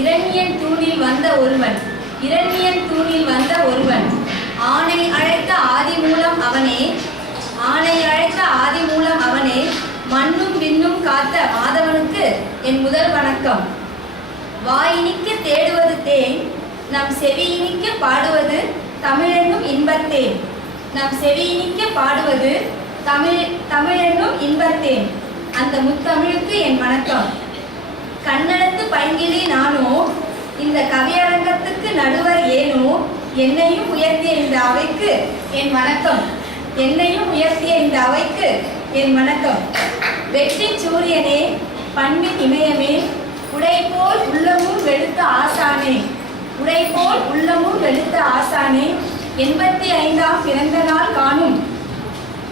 இரணியன் தூணில் வந்த ஒருவன், இரணியன் தூணில் வந்த ஒருவன், ஆணை அழைத்த ஆதிமூலம் அவனே, ஆணை அழைத்த ஆதிமூலம் அவனே, மண்ணும் விண்ணும் காத்த மாதவனுக்கு என் முதல் வணக்கம். வாயினிக்க தேடுவது தேன், நம் செவியினிக்க பாடுவது தமிழென்னும் இன்பத்தேன், நம் செவியினிக்க பாடுவது தமிழென்னும் இன்பத்தேன், அந்த முத்தமிழுக்கு என் வணக்கம். கண்ணெடுத்து பைங்கிலி நானோ, இந்த கவியரங்கத்துக்கு நடுவர் ஏனோ, என்னையும் உயர்த்திய இந்த அவைக்கு என் வணக்கம், என்னையும் உயர்த்திய இந்த அவைக்கு என் வணக்கம். வெற்றி சூரியனே, பண்பின் இமயமே, உடைபோல் உள்ளமும் வெளுத்த ஆசானே, உடைபோல் உள்ளமும் வெளுத்த ஆசானே, 85ஆம் பிறந்த நாள் காணும்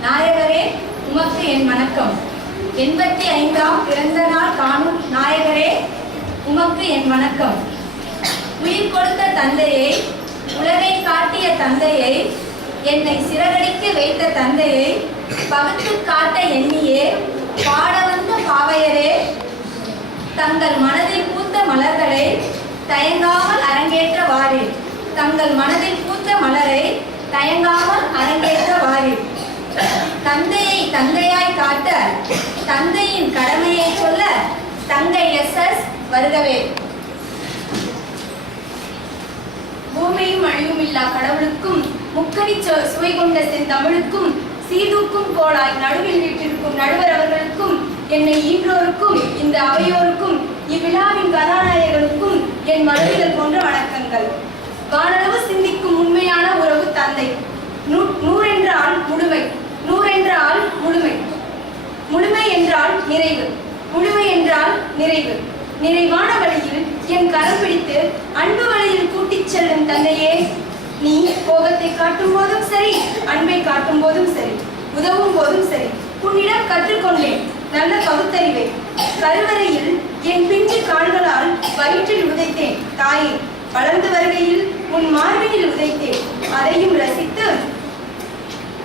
நாயகரே உமக்கு என் வணக்கம். 85ஆம் பிறந்த நாள் காணும் நாயகரே உமக்கு என் வணக்கம். உயிர் கொடுத்த தந்தையை, உலகை காட்டிய தந்தையை, என்னை சிறகடிக்க வைத்த தந்தையை பகுத்து காட்ட எண்ணியே பாட வந்த பாவையரே, தங்கள் மனதில் பூத்த மலர்களை தயங்காமல் அரங்கேற்ற வாரீர், தங்கள் மனதில் பூத்த மலரை தயங்காமல் அரங்கேற்ற வாரீர். தந்தையை தந்தையாய் காட்ட, தந்தையின் கடமையை சொல்ல தங்கை SS வருகவே. பூமியும் அழிவுமில்லா கடவுளுக்கும், முக்கணி சுவை கொண்ட செந்தமிழுக்கும், சீதூக்கும் கோளாய் நடுவில் வீட்டிற்கும் நடுவர் அவர்களுக்கும், என்னை ஈன்றோருக்கும் இந்த அவையோருக்கும் இவ்விழாவின் கதாநாயகனுக்கும் என் மனதில் போன்ற வணக்கங்கள். வானளவு சிந்திக்கும் உண்மையான உறவு தந்தை. நூறென்றால் முழுமை, நூறென்றால் முழுமை, முழுமை என்றால் நிறைவு, முழுமை என்றால் நிறைவு. நிறைவான வழியில் என் கரம் பிடித்து அன்பு வழியில் கூட்டிச் செல்லும் தந்தையே, நீ கோபத்தை காட்டும் போதும் சரி, அன்பை காட்டும் போதும் சரி, உதவும் போதும் சரி, உன்னிடம் கற்றுக்கொண்டேன் நல்ல பகுத்தறிவை. கருவறையில் என் பிஞ்சு கால்களால் வயிற்றில் உதைத்தேன் தாயே, வளர்ந்து வருகையில் உன் மார்பினில் உதைத்தேன், அதையும் ரசித்து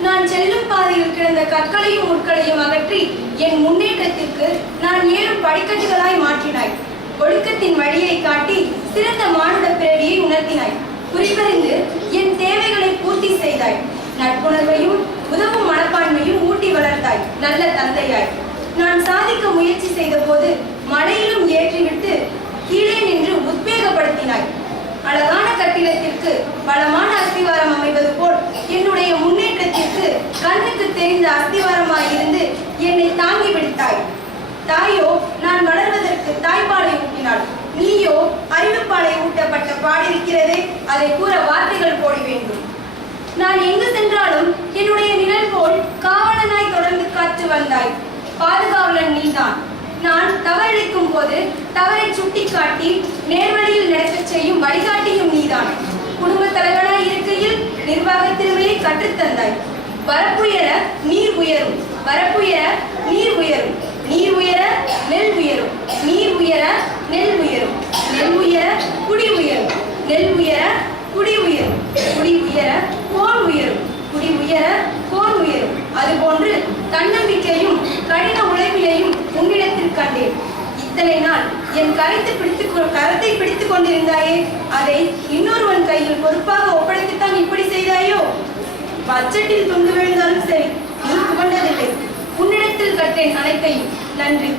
நான் செல்லும் பாதையில் கிடந்த கற்களையும் முட்களையும் அகற்றி என் முன்னேற்றத்திற்கு நான் ஏறும் படிக்கட்டுகளாய் மாற்றினாய். ஒழுக்கத்தின் வழியை காட்டி சிறந்த மானுட பிறவியை உணர்த்தினாய். குறிப்பறிந்து என் தேவைகளை பூர்த்தி செய்தாய். நட்புணர்வையும் உதவும் மனப்பான்மையும் ஊட்டி வளர்த்தாய் நல்ல தந்தையாய். நான் சாதிக்க முயற்சி செய்த போது மழையிலும் ஏற்றிவிட்டு கீழே நின்று உத்வேகப்படுத்தினாய். அழகான கட்டிடத்திற்கு பலமான அஸ்திவாரம் அமைவது போல் என்னுடைய முன்னேற்றத்திற்கு கண்ணுக்கு தெரிந்த அஸ்திவாரமாயிருந்து என்னை தாங்கி பிடித்தாய். தாயோ நான் வளர்வதற்கு தாய்ப்பாலை ஊட்டினாள், நீயோ அறிவுப்பாலை ஊட்டப்பட்ட பாடிருக்கிறதே, அதை கூற வார்த்தைகள் போட வேண்டும். நான் எங்கு சென்றாலும் என்னுடைய நிழல் போல் காவலனாய் தொடர்ந்து காத்து வந்தாய். பாதுகாவலன் நீதான். நான் தவறளிக்கும் போது தவறை சுட்டிக்காட்டி நேர்வழியில் நடக்கச் செய்யும் வழிகாட்டியும் நீதான். குடும்ப தலைவனாய் இருக்கையில் நிர்வாகத்திறமையை கற்றுத்தந்தாய். வரப்புயர நீர் உயரும், வரப்புயர நீர் உயரும், நீர் உயர நெல் உயரும், நீர் உயர நெல் உயரும், நெல் உயர குடி உயரும், நெல் உயர குடி உயரும், குடி உயர கோன் உயரும், குடி உயர கோன் உயரும். அதுபோன்று தன்னம்பிக்கையும் கடின உழைப்பிலையும் உன்னிடத்தில் கண்டேன். இத்தனை நாள் என் கரத்தை பிடித்துக் கொண்டிருந்தாயே, அதை இன்னொருவன் கையில் பொறுப்பாக ஒப்படைத்துத்தான் இப்படி செய்தாயோ? பட்ஜெட்டில் துண்டு விழுந்தாலும் சரி, நீ புகழ்ந்ததில்லை. உன்னிடத்தில் கட்டேன் அனைத்தையும். நன்றி.